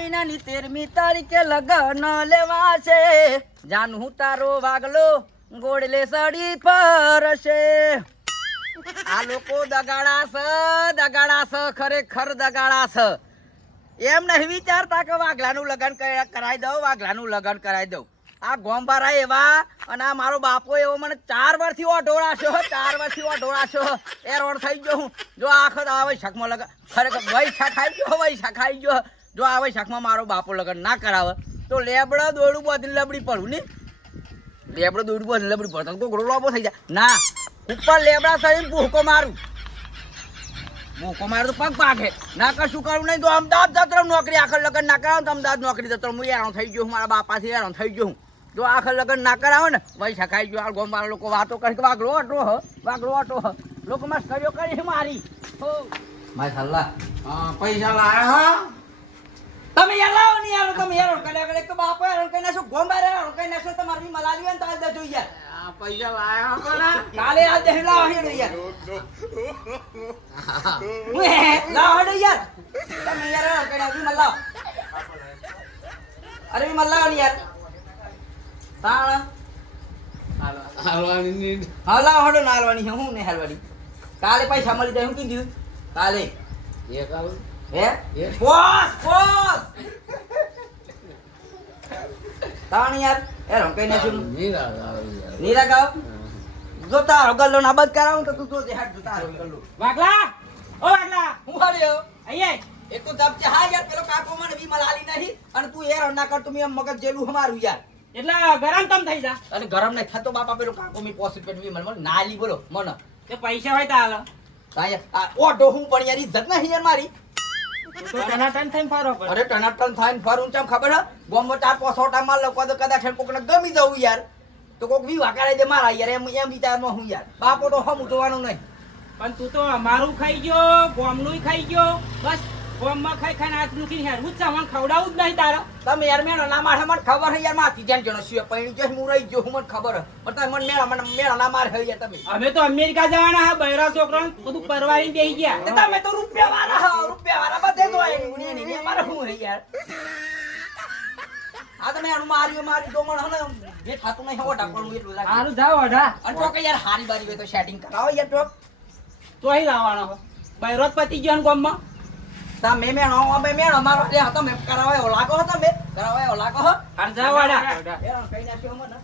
મહિનાની 13મી તારીખે લગન લેવા છે જાનું તારો વાગલો ગોળલે સડી ફરશે આ લોકો દગાડા છે ખરેખર દગાડા છે એમ નહીં વિચારતા કે વાઘલાનું લગન કરાવી દઉં આ ગોમબારા એવા અને આ મારો બાપો એવો મને 4 વર્ષથી ઓઢોળાશો એ રોડ થઈ ગયો હું જો આખો આવે શકમાં લગન ખરેખર વૈશાખ આવી ગયો જો આ વૈશાખમાં મારો બાપો લગન ના કરાવે તો લેબડા દોડું બધું લબડી પડું ને લેબડો દોડું બધું લબડી પડતો કોકડો લોબો થઈ જાય ના ઉપર લેબડા સળીને ભૂકો મારું તો પગ પાકે ના કશું કરું નહીં તો અમદાવાદ જતો નોકરી આખર લગન ના કરાવો તો અમદાવાદ નોકરી જતો હું હેરાન થઈ ગયો મારા બાપાથી હેરાન થઈ ગયો જો આખર લગન ના કરાવો ને ભાઈ શકાઈ ગયો આ ગોમવાળા લોકો વાતો કરે કે વાગડો ઓટો હ લોકો માં કર્યો કરી મારી માય સલ્લા પૈસા લાયા તમે યાર લાવો નહીં યાર તમે હેરાન કર્યા કરે તો બાપો હેરાન કરી નાખો ગોમબાર હેરાન કરી નાખો તમારી મલાલી હોય ને તો આજ દેજો યાર પૈસા લાયા કોના કાલે આજ દે લાવો હેડો યાર લાવો હેડો યાર તમે યાર હેરાન કરી નાખો મલાવ અરે મલાવ ને યાર તાણ હાલવાની હા લાવો હેડો ના હાલવાની છે હું નહીં હાલવાની કાલે પૈસા મળી જાય હું કીધું કાલે એક આવું હે બોસ તાણ યાર હેરાન કરી નાખ્યું નીરા ગાવ જો તારો ગલ્લો ના બંધ કરાવું તો તું તો હાથ જો તારો ગલ્લો વાગલા હું હાલ્યો અહીંયા એક તો દબ છે હા યાર પેલો કાકો મને બી મલાલી નહીં અને તું હેરાન ના કર તું મેં મગજ જેલું હમારું યાર એટલે ગરમ તમ થઈ જા અને ગરમ નહીં થતો બાપા પેલો કાકો મી પોસિટ પેટ મને નાલી બોલો મને તે પૈસા હોય તો હાલો આ ઓટો હું પણ યાર ઇજ્જત નહીં યાર મારી તો ટનાટન થઈને ફારો પર અરે ટનાટન થાય ને ફરું ચમ ખબર હે ગોમો 4-5 ઓટામાં લોકો તો કદાચ કોકને ગમી જવું યાર તો કોક વિવાહ કરાઈ દે મારા યાર એમ વિચારમાં હું યાર બાપો તો હમ જોવાનું નહીં પણ તું તો અમારું ખાઈ ગયો ગોમનું ખાઈ ગયો બસ ગોમમાં ખાઈ હાથ મૂકીને યાર હું સામાન ખવડાવું જ નહીં તારા તમે યાર મેળો ના મારે મને ખબર હે યાર માથી જાણ જણો છે પૈણી જો હું રહી ગયો હું મને ખબર હે પણ તમે મને મેળો ના મારે હે યાર તમે અમે તો અમેરિકા જવાના હા બૈરા છોકરાને બધું પરવારીને બેસી ગયા તે તમે તો રૂપિયા વાળા બધે તો આય ની મારે હું હે યાર આ તમે અનુ મારી તો મને હને જે થાતું નહીં હોટા પણ એટલું લાગે હારું જાવ અઢા અને તો કે યાર હારી બારી હોય તો સેટિંગ કરાવો યાર તો તોય લાવવાનો બૈરો જ પતી ગયો ને ગોમમાં તમે મેણો મારો જે હતો મે કરાવાયો લાગો હતો મે કરાવાયો લાગો હો હાર જાવ અઢા યાર કઈ નાખ્યો મને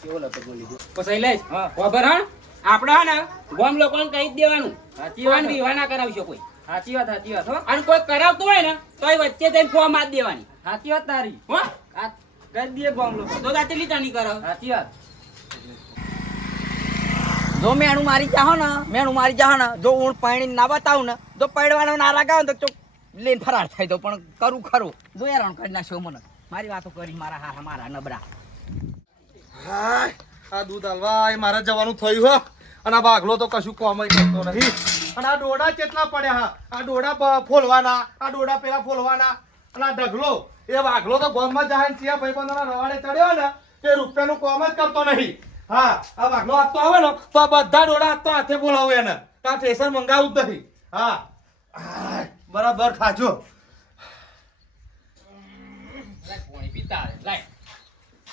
કેવો લતો બોલી ગયો પછી લઈશ ખબર હણ આપણે હે ને ગોમ લોકોને કહી જ દેવાનું જીવન વિવાહ ના કરાવશો કોઈ સાચી વાત હો અને કોઈ કરાવતું હોય ને તોય વચ્ચે જઈને ફોર્મ આજ દેવાની સાચી વાત તારી હો આ કરી દે ગોમ લોકો તો દાતે લીટા નહીં કરો સાચી વાત જો મેણું મારી જાહો ને જો હું પાણી ના બતાવું ને જો પડવાનો ના લાગાવ ને તો લઈને ફરાર થઈ દો પણ કરું ખરું જો હેરાન કરી નાખ્યો મને મારી વાતો કરી મારા નબરા હાય આ દૂધ હલવા મારે જવાનું થયું હો અને આ ભાગલો તો કશું કોમ કરતો નહીં અને આ ડોડા કેટલા પડ્યા હા આ ડોડા ફોલવાના આ ડોડા પેલા ફોલવાના અને આ ઢગલો એ ભાગલો તો ગોમમાં જાય ને ત્યાં ભાઈબંધોના રવાડે ચડ્યો ને તે રૂપિયાનું કોમ જ કરતો નહીં હા આ ભાગલો હાથ તો આવે ને તો આ બધા ડોડા હાથ તો હાથે બોલાવું એને તો આ ઠેસર મંગાવું જ નહીં હા બરાબર ખાજો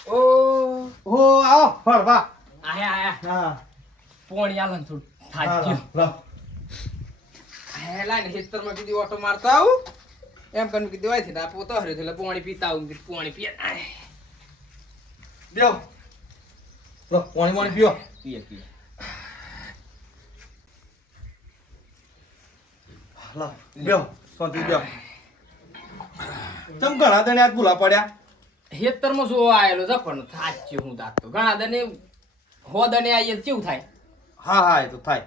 ઓ આવો ફરવા આયા હા પોણી આલન થોડું હા, થાક્યો લો. હેલા ને ખેતરમાં કીધી ઓટો મારતા આવું એમ કરીને કીધું હોય છે ને પોતો હરે એટલે પાણી પીતા આવું કીધું પાણી પીએ બેહો. લો, પાણી પીઓ પીએ લો બેહો શાંતિ બેહો તમ ઘણા દણે આજ ભૂલા પડ્યા ખેતરમાં જો આયેલો છે પણ થાચ્યો હું દાખતો ઘણા દને હો દને આઈએ કેવું થાય હા હા એ તો થાય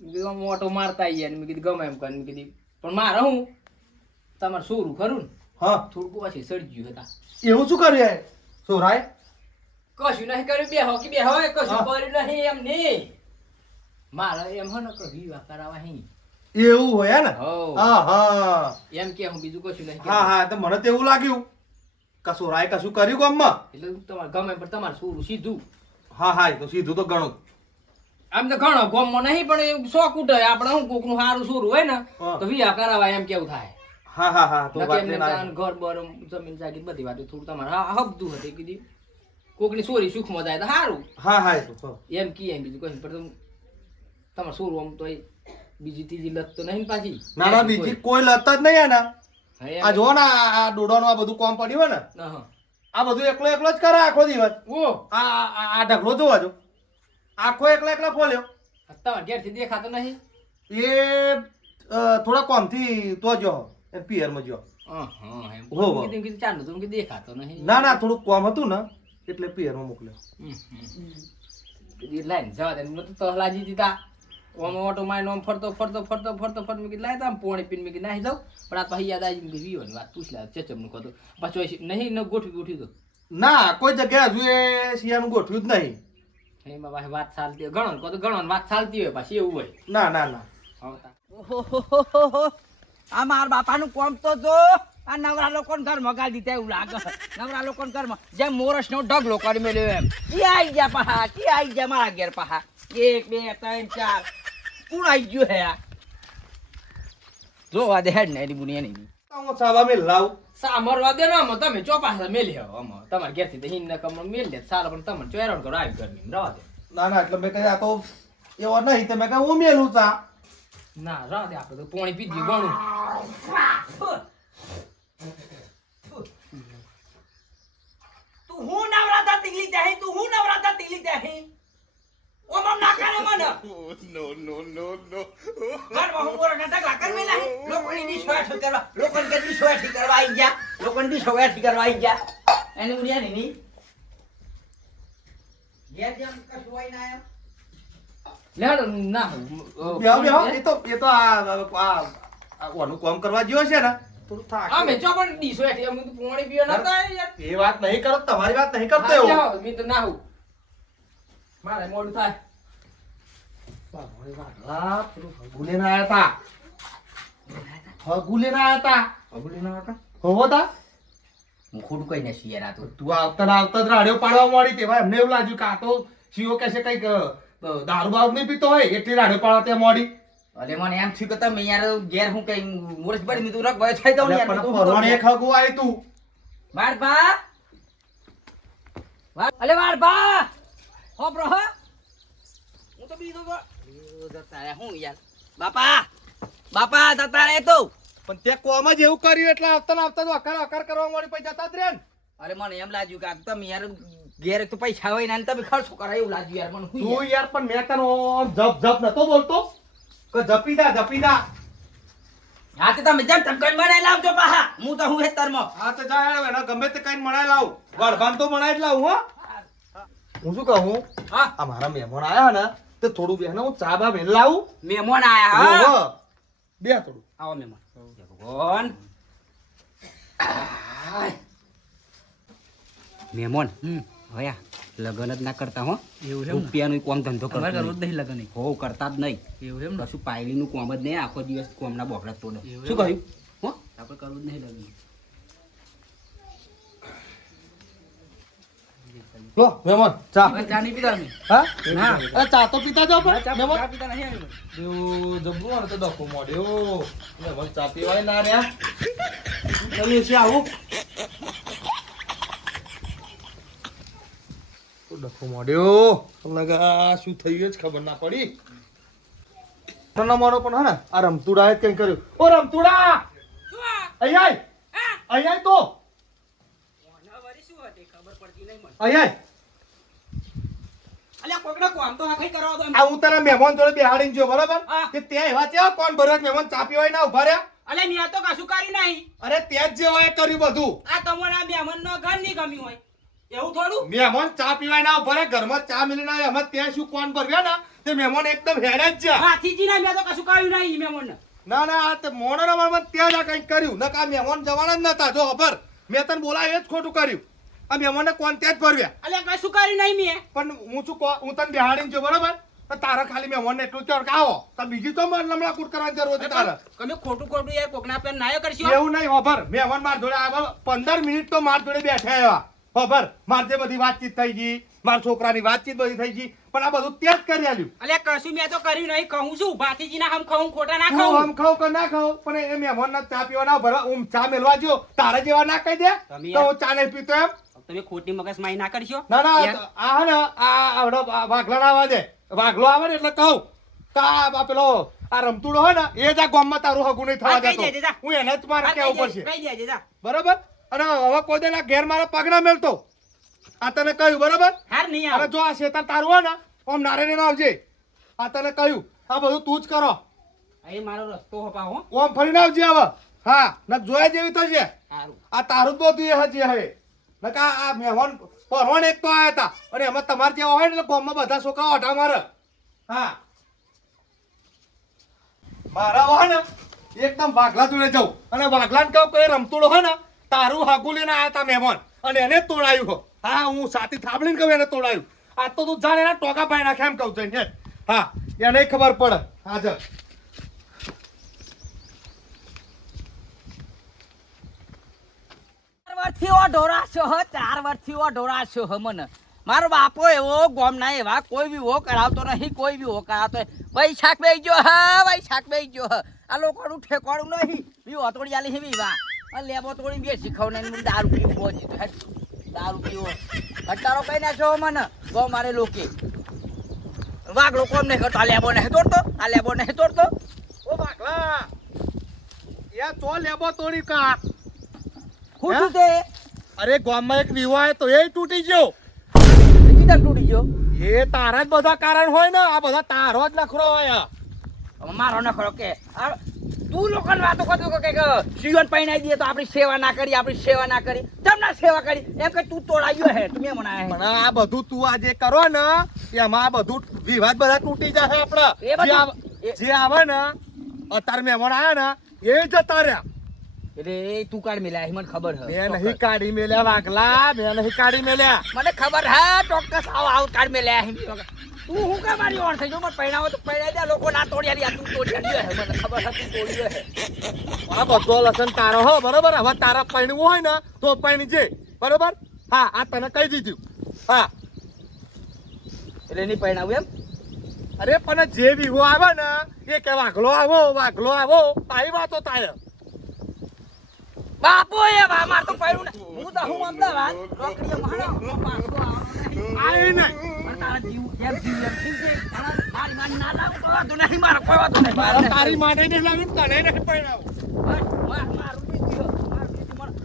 કીધું ઓટો મારતા આઈએ ને મેં કીધું ગમે એમ કરીને કીધી પણ મારે હું તમારે સોરું ખરું ને હા થોડુંક પાછી સડજ્યું હતા એવું શું કર્યું સોરાય કશું નહીં કર્યું બેહો કશું હા. કર્યું નહીં એમ નહીં મારે એમ હો ને વિવાહ કરાવવા હી એવું હોય ને હો હા હા એમ કે હું બીજું કશું નહીં હા હા તો મને તો એવું લાગ્યું કે સોરાય કશું કર્યું ગામમાં એટલે તમારે ગમે પણ તમારે સોરું સીધું હા હા એ તો સીધું તો ઘણું આમ તો ઘણો ગોમમાં નહીં પણ એવું શોખ ઉઠે આપણે શું કોકનું સારું સોરું હોય ને હા. તો વિવાહ કરાવાય એમ કેવું થાય હા હા હા તો નકે વાત એમને ના ત્યાં ઘર બર જમીન જાગીર બધી વાત થોડું તમારે હા હબતું હતી કીધી કોકની સોરી સુખમાં જાય તો સારું હા હા એ તો એમ કી એમ બીજું કઈ પણ તમારે સોરું આમ તો બીજી ત્રીજી લત તો નહીં ને પાછી ના ના બીજી કોઈ લત જ નહીં ને હા, એમ. આ જો ને આ ડોડાનું આ બધું કામ પડ્યું હોય ને હા. આ બધું એકલો એકલો જ કરે આખો દિવસ ઓ આ ઢગલો જોવા જો આખો એકલા ફોલ્યો તમારે ઘેરથી દેખાતો નહીં એ થોડા કોમથી તો જો એ પિયરમાં જો હા એમ હો, હો. કીધું ચાંદ તું કીધું દેખાતો નહીં ના ના થોડુંક કોમ હતું ને એટલે પિયરમાં મોકલ્યો લાઈન જવા દે મને તો હલાજી દીધા ઓમ ઓટો મારીને ઓમ ફરતો મેં કીધું લાય તામ પોણી પીને મેં કીધું નાહી જાઉં પણ આ પછી યાદ આવી ગઈ વિયોની વાત પૂછ લે ચચમનું કહો પાછું નહીં ન ગોઠવી તો ના કોઈ જગ્યાએ હજુ એ શિયાનું ગોઠવ્યું જ નહીં એમાં પાછી વાત ચાલતી હોય ગણો કહો તો ગણો વાત ચાલતી હોય પાછી એવું હોય ના ના ના ઓહોહોહોહો. આ મારા બાપાનું કોમ તો જો આ નવરા લોકોને ઘર મગાડી દીધા એવું લાગે નવરા લોકોને ઘરમાં જેમ મોરસનો ઢગલો કરી મેલ્યો એમ કી આઈ ગયા પાહા કી આઈ ગયા મારા ઘેર પાહા 1 2 3 4 કોણ આઈ ગયું હે આ જોવા દે હેડ ને એની બુનિયા નહીં હું સાબા મેં લાવ સામરવા દે ને તમે ચોપાસા મેલી આવો આમાં તમારે ઘેરથી તો હિન નકમ મેલ દે સારા પણ તમને ચોયરણ કરો આવી ગરમી રવા દે ના ના એટલે મેં કહ્યું આ તો એવો નહીં તો મેં કહ્યું હું મેલું તા ના રવા દે આપણે તો પાણી પીધી ગણું તું હું નવરાતા તીગલી જાહી તું હું નવરાતા તીગલી જાહી ઓમ ના કરે મને નો ઘરમાં હું બોરા ઢગલા કરી મેલા હે લોકોની ડીશવાઠી કરવા લોકોની કે ડીશવાઠી કરવા આવી ગયા લોકોની ડીશવાઠી કરવા આવી ગયા એને બુનિયા નહીં ઘેર જેમ કશું હોય ના એમ લેડો ના બેહો એ તો આ ઓનું કામ કરવા જ્યો છે ને થોડું થાક અમે ચોપન ડીશો એથી અમે તો પાણી પીવા નતા યાર એ વાત નહીં કરો તમારી વાત નહીં કરતો એવું હા મી તો ના હું મારે મોડું થાય હગુલે ના આયા તા હગુલે ના આયા તા અગુલી ના હતા હોવો તા હું ખોટું કઈ નથી યાર આ તો તું આવતા જ રાડ્યો પાડવા મળી તેવા એમને એવું લાગ્યું કે આ તો શિવો કહેશે કઈક દારૂ બારૂ નહીં પીતો હોય એટલી રાડ્યો પાડવા ત્યાં મોડી અરે મને એમ થયું કે તમે યાર ઘેર હું કઈ મોરસ બળી મી તો રક ભય થઈ દઉં યાર પણ પરવાણે એક હગુ આવી તું વાડ બા અલે વાડ બા હો બ્રો હો હું તો બીજો જતા રે હું યાર બાપા જતા રે તો પણ તે કોમ જ એવું કર્યું એટલે આવતા તો અકાર કરવા મળી પછી જતા જ રે ને અરે મને એમ લાગ્યું કે આ તમે યાર ઘેર તો પૈસા હોય ને તમે ખર્ચો કરાય એવું લાગ્યું યાર મને તું યાર પણ મેં તને ઓમ જપ નતો બોલતો કે જપી દા હા તો તમે જેમ તમ કઈ બનાવી લાવજો પાહા હું તો હું હેતરમાં હા તો જા યાર એના ગમે તે કઈ મણાઈ લાવ વળભાન તો મણાઈ જ લાવ હો હું શું કહું હા આ મારા મહેમાન આયા ને તો થોડું બેહને હું ચા બા મેલ લાવું મહેમાન આયા હા હો બે થોડું આવો મહેમાન ભગવાન મહેમાન હયા લગન જ ના કરતા હો એવું રૂપિયાનું કોમ ધંધો કરતા કરવું નહીં. જ નહીં લગન હો કરતા જ નહીં એવું એમ કશું પાયલીનું કોમ જ નહીં આખો દિવસ કોમના બોકડા તોડે એવું શું કહ્યું હો આપણે કરવું જ નહીં લગન લો મહેમાન ચા ચા નહીં પીતા અમે હા ના. અરે ચા તો પીતા જાવ પણ ચા મહેમાન પીતા નહીં અમે એવું જબરું આને તો ડખો મોડ્યો મહેમાન ચા પીવાય ના રહ્યા ચાલીએ છીએ આવું તો ડખો મોડ્યો લગા શું થયું જ ખબર ના પડી નાનો મોનો પણ હા ને આ રમતુડા એ કઈ કર્યું ઓ રમતુડા અહીંયા અહીંયા તો અહીંયા અલ્યા કોકના કોમ તો આખી કરવા દો આ હું તારા મહેમાન જોડે બેહાડીને જો બરાબર હા. કે ત્યાં એવા છે કોણ ભરત મહેમાન ચા પીવાય ના ઉભા રહ્યા અલ્યા મેં તો કશું કરી નહીં અરે ત્યાં જ જે હોય એ કર્યું બધું આ તમારા મહેમાન નો ઘર નહીં ગમ્યું હોય એવું થોડું મહેમાન ચા પીવાય ના ઉભા રહ્યા ઘરમાં ચા મિલી ના એમાં ત્યાં શું કોણ ભર્યા ને તે મહેમાન એકદમ હેડે જ છે હાથીજી ના મેં તો કશું કર્યું નહીં મહેમાન ને ના ના આ તે મોણોના મારમાં ત્યાં જ આ કંઈક કર્યું ન કા મહેમાન જવાના જ નતા જો ખબર મેં તને બોલાય એ જ ખોટું કર્યું આ મહેમાનને કોણ ત્યાં જ ભર્યા અલ્યા કશું કર્યું નહીં મેં પણ હું તને બેહાડીને જો બરાબર તો તારા ખાલી મહેમાનને એટલું ચર કે આવો તો બીજી તો મારે લમણા કૂટ કરવાની જરૂર હતી તારે તમે ખોટું ખોટું યાર કોકના પેન નાયો કરશો એવું નહીં ખબર મહેમાન માર જોડે આવ્યા 15 મિનિટ તો માર જોડે બેઠા એવા ખબર મારે જે બધી વાતચીત થઈ ગઈ, મારા છોકરાની વાતચીત બધી થઈ ગઈ, પણ આ બધું ત્યાં જ કરી આલ્યું. અલ્યા કશું મેં તો કર્યું નહીં. કહું છું ભાતીજીના હમ ખાઉં ખોટા ના હું ખાઉં. આમ ખાઉં કે ના ખાઉં, પણ એ મહેમાનના ચા પીવા ના ભરવા, ચા મેલવા જો તારા જેવા ના કહી દે તમે તો હું ચા નહીં પીતો એમ. તમે ખોટી મગજમારી ના કરશો. ના ના યાર, આ હે ને આ આવડો વાઘલા ના આવે વાઘલો આવે ને એટલે કહું કે આ પેલો આ રમતુડો હોય ને એ જ આ ગામમાં તારું હગું નહીં થવા હા, કહી દેતો. દેજે, જા. હું એને જ મારે કહેવું પડશે. કહી દેજે જા. બરોબર? અને હવે કોઈ દે ઘેર મારા પગ ના મેલતો. આ તને કહ્યું બરોબર? હાર નહીં અને આવે. જો આ શેતાન તારું હોય ને ઓમ નારે ને આવજે. આ તને કહ્યું આ બધું તું જ કરો. અહીં મારો રસ્તો હપા હો. ઓમ ફરીને આવજે હવે. હા ન જોયા જેવી તો છે. સારું. આ તારું જ બધું એ હજી હવે નકા આ મહેમાન પરવાન એક તો આયા હતા અને એમાં તમારે જેવા હોય ને એટલે ગામમાં બધા છોકરાઓ અઢા મારે. હા મારા હોય ને એકદમ વાઘલા જોડે જાઉં અને વાઘલાને કહું કે એ રમતુડો હોય ને તારું હાગુ લઈને આયા હતા મહેમાન અને એને જ તોડાયું હો. હા હું સાથી થાબડીને કહું એને તોડાયું. આ તો તું જાણે એના ટોકા પાઈ નાખે એમ કહું છું. હા એને ખબર પડે. હાજર વર્ષથી ઓ ઢોરાશો હ 4 વર્ષથી ઓ ઢોરાશો હ મને મારો બાપો એવો ગોમના એવા કોઈ બી વો કરાવતો નહીં, કોઈ બી વો કરાવતો નહીં. વૈશાખ બેઈ ગયો હ, વૈશાખ બેઈ ગયો હ. આ લોકોનું ઠેકાણું નહીં. બી ઓતોડી આલી હે બી વા આ લેબો તોડી બે શીખવને મને દારૂ પીવું બોજી તો હેડ દારૂ પીવો હટારો કઈ નાખ્યો મને ગો મારે લોકે વાઘ લોકો ને કરતો આ લેબો નહીં તોડતો, આ લેબો નહીં તોડતો. ઓ વાઘલા યા તો લેબો તોડી કા. હું હે? શું તે અરે ગામમાં એક વિવાહ તો એ તૂટી ગયો. કીધા તૂટી ગયો. એ તારા જ બધા કારણ હોય ને આ બધા તારો જ નખરો હોય. મારો નખરો કે તું લોકોને વાતો કરતો કે જીવન પૈણાઈ દઈએ તો આપણી સેવા ના કરી, આપણી સેવા ના કરી. તમને સેવા કરી એમ કે તું તોડાયો હે, તું મેં મનાય પણ આ બધું તું આજે કરો ને એમાં આ બધું વિવાદ બધા તૂટી જશે આપડે. એ બધું- જે આવે ને અત્યારે મહેમાન આયા ને એ જતા રહ્યા. એટલે તું કાઢ મેલ્યા મને ખબર હે. મેં નહીં કાઢી મેલ્યા વાઘલા, મેં નહીં કાઢી મેલ્યા. મને ખબર હે ચોક્કસ આવ કાઢ મેલ્યા. તું હું કા મારી ઓણ થઈ જો મને પૈણાવો તો પૈણાઈ દે. લોકો ના તોડ્યા તું તોડ્યા હે મને ખબર હે તું તોડ્યો હે. આ બધો લસણ તારો હો બરોબર. હવે તારા પૈણવું હોય ને તો પૈણી જે બરોબર. હા આ તને કહી દીધું. હા એટલે નહીં પૈણાવું એમ. અરે પણ જે વિવો આવે ને એ કે વાઘલો આવો, વાઘલો આવો. તારી વાતો થાય. બાપો એ વા માર તો પૈણું ને હું તો હું અમદાવાદ રોકડીએ મહાણો હું પાછો આવવાનો નહીં. આય નહીં. પણ તારા જીવ જેમ જીવ એમ થઈ જાય. મારી માન ના લાવું કોઈ વાંધો નહીં, મારો કોઈ વાંધો નહીં. મારો તારી માટે નહીં લાવ્યું તને નહીં પૈણાવું.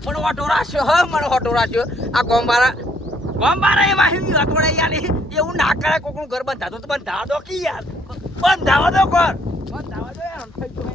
મને ઓટો રાખ્યો હ, મને ઓટો રાખ્યો. આ ગોમબારા એવા હિન્દી હતોડે યાર એવું ના કરે. કોકનું ઘર બંધાતો તો બંધાવા દો કી યાર, બંધાવા દો ઘર બંધાવા દો યાર. થઈ ગયો